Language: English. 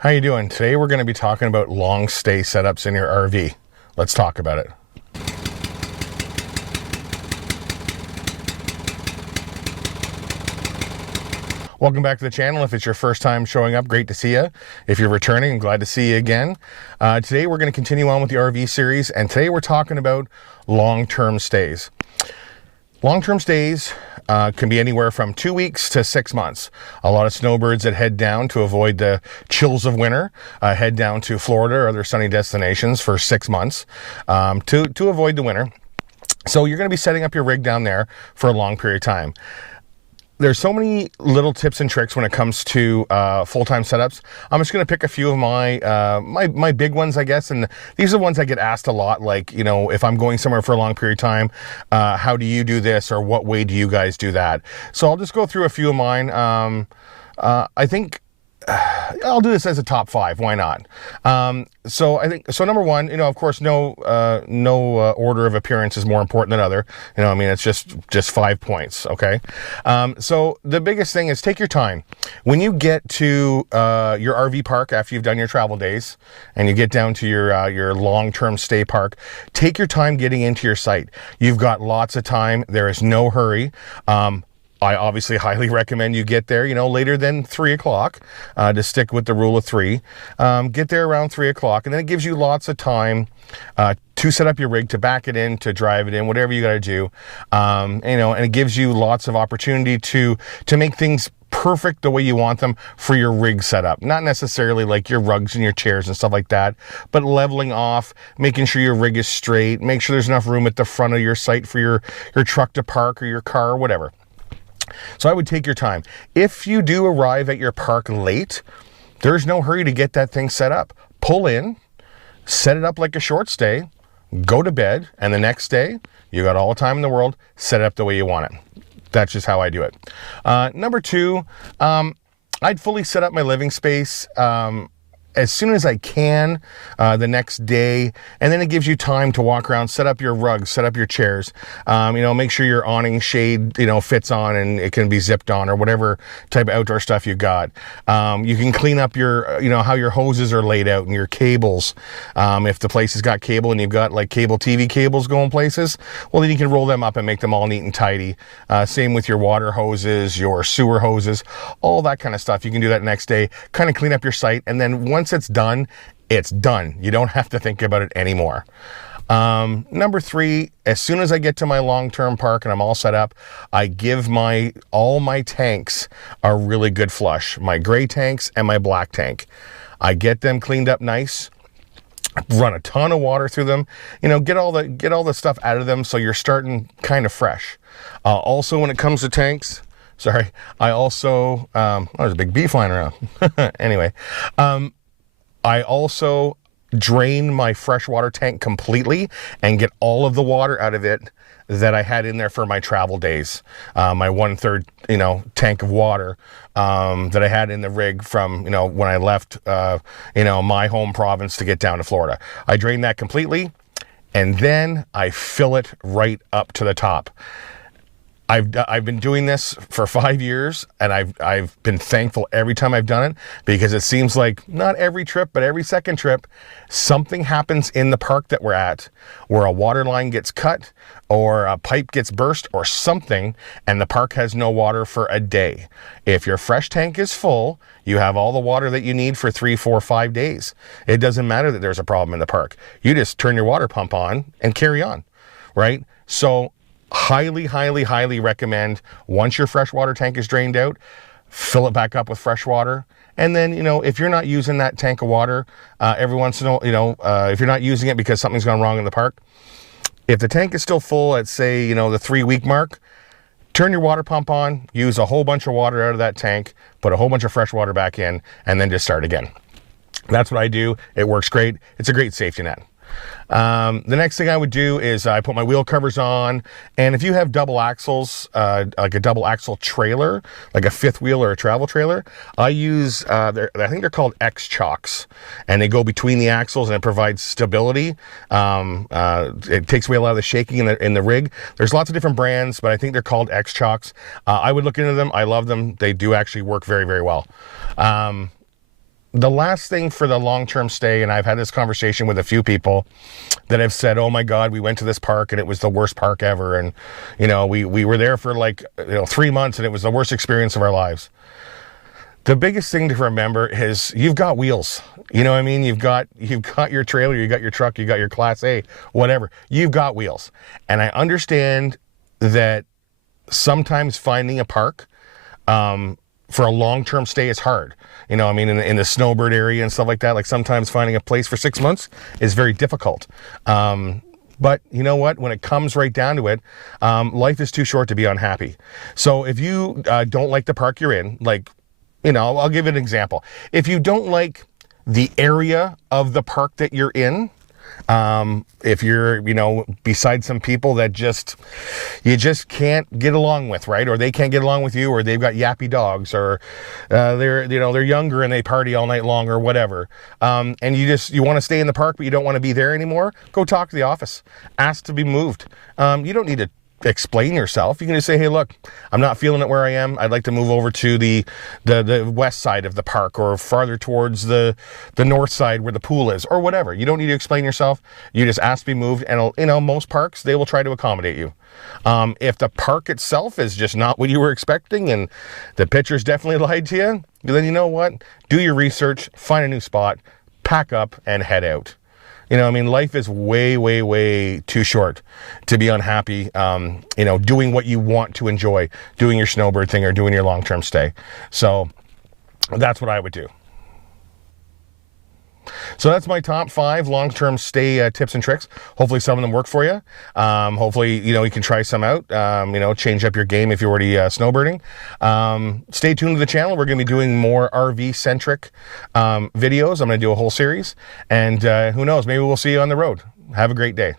How you doing? Today we're going to be talking about long stay setups in your RV. Let's talk about it. Welcome back to the channel. If it's your first time showing up, great to see you. If you're returning, I'm glad to see you again. Today we're going to continue on with the RV series, and today we're talking about long-term stays. Long-term stays can be anywhere from 2 weeks to 6 months. A lot of snowbirds that head down to avoid the chills of winter head down to Florida or other sunny destinations for 6 months to avoid the winter. So you're going to be setting up your rig down there for a long period of time. There's so many little tips and tricks when it comes to full-time setups. I'm just going to pick a few of my my big ones, I guess, and these are the ones I get asked a lot, like, you know, if I'm going somewhere for a long period of time, how do you do this, or what way do you guys do that? So I'll just go through a few of mine. I think I'll do this as a top 5. Why not? So number one, you know, of course, no order of appearance is more important than other. You know, I mean, it's just 5 points. Okay. So the biggest thing is take your time. When you get to your RV park after you've done your travel days and you get down to your long-term stay park, take your time getting into your site. You've got lots of time. There is no hurry. I obviously highly recommend you get there, you know, later than 3 o'clock, to stick with the rule of 3. Get there around 3 o'clock, and then it gives you lots of time to set up your rig, to back it in, to drive it in, whatever you got to do. You know, and it gives you lots of opportunity to make things perfect the way you want them for your rig setup. Not necessarily like your rugs and your chairs and stuff like that, but leveling off, making sure your rig is straight, make sure there's enough room at the front of your site for your truck to park or your car or whatever. So I would take your time. If you do arrive at your park late, there's no hurry to get that thing set up. Pull in, set it up like a short stay, go to bed, and the next day, you got all the time in the world, set it up the way you want it. That's just how I do it. Number 2, I'd fully set up my living space as soon as I can the next day, and then it gives you time to walk around, set up your rugs, set up your chairs, you know, make sure your awning shade, you know, fits on and it can be zipped on, or whatever type of outdoor stuff you got. You can clean up your, you know, how your hoses are laid out and your cables. If the place has got cable and you've got like cable TV cables going places, well, then you can roll them up and make them all neat and tidy. Same with your water hoses, your sewer hoses, all that kind of stuff. You can do that next day, kind of clean up your site, and then once it's done, it's done. You don't have to think about it anymore. Number 3, as soon as I get to my long-term park and I'm all set up, I give all my tanks a really good flush. My gray tanks and my black tank. I get them cleaned up nice, run a ton of water through them, you know, get all the stuff out of them so you're starting kind of fresh. Also, when it comes to tanks, sorry, I also, there's a big bee flying around. Anyway, I also drain my freshwater tank completely and get all of the water out of it that I had in there for my travel days. My 1/3, you know, tank of water that I had in the rig from, you know, when I left, you know, my home province to get down to Florida. I drain that completely, and then I fill it right up to the top. I've been doing this for 5 years, and I've been thankful every time I've done it, because it seems like not every trip, but every second trip, something happens in the park that we're at where a water line gets cut or a pipe gets burst or something, and the park has no water for a day. If your fresh tank is full, you have all the water that you need for 3, 4, 5 days. It doesn't matter that there's a problem in the park. You just turn your water pump on and carry on, right? So highly recommend, once your freshwater tank is drained out, fill it back up with fresh water. And then, you know, if you're not using that tank of water every once in a while, you know, if you're not using it because something's gone wrong in the park, if the tank is still full at, say, you know, the 3-week mark, turn your water pump on, use a whole bunch of water out of that tank, put a whole bunch of fresh water back in, and then just start again. That's what I do. It works great. It's a great safety net. The next thing I would do is I put my wheel covers on, and if you have double axles, like a double axle trailer, like a 5th wheel or a travel trailer, I use, I think they're called X-Chocks, and they go between the axles and it provides stability. It takes away a lot of the shaking in the rig. There's lots of different brands, but I think they're called X-Chocks. I would look into them. I love them. They do actually work very, very well. the last thing for the long-term stay, and I've had this conversation with a few people that have said, oh my God, we went to this park and it was the worst park ever. And, you know, we were there for like, 3 months and it was the worst experience of our lives. The biggest thing to remember is you've got wheels. You know what I mean? You've got your trailer, you got your truck, you got your Class A, whatever. You've got wheels. And I understand that sometimes finding a park, for a long-term stay is hard. You know, I mean, in the snowbird area and stuff like that, like sometimes finding a place for 6 months is very difficult. But you know what? When it comes right down to it, life is too short to be unhappy. So if you don't like the park you're in, like, you know, I'll give you an example. If you don't like the area of the park that you're in, if you're, you know, beside some people that you just can't get along with, right? Or they can't get along with you, or they've got yappy dogs, or they're younger and they party all night long or whatever. And you want to stay in the park, but you don't want to be there anymore, go talk to the office. Ask to be moved. You don't need to explain yourself. You can just say, hey, look, I'm not feeling it where I am. I'd like to move over to the west side of the park, or farther towards the north side where the pool is, or whatever. You don't need to explain yourself. You just ask to be moved, and you know, most parks, they will try to accommodate you. If the park itself is just not what you were expecting and the pictures definitely lied to you, then you know what? Do your research, find a new spot, pack up, and head out. You know, I mean, life is way, way, way too short to be unhappy, you know, doing what you want to enjoy, doing your snowbird thing or doing your long-term stay. So that's what I would do. So that's my top 5 long-term stay tips and tricks. Hopefully some of them work for you. Hopefully, you know, you can try some out, you know, change up your game if you're already snowbirding. Stay tuned to the channel. We're going to be doing more RV-centric videos. I'm going to do a whole series. And who knows, maybe we'll see you on the road. Have a great day.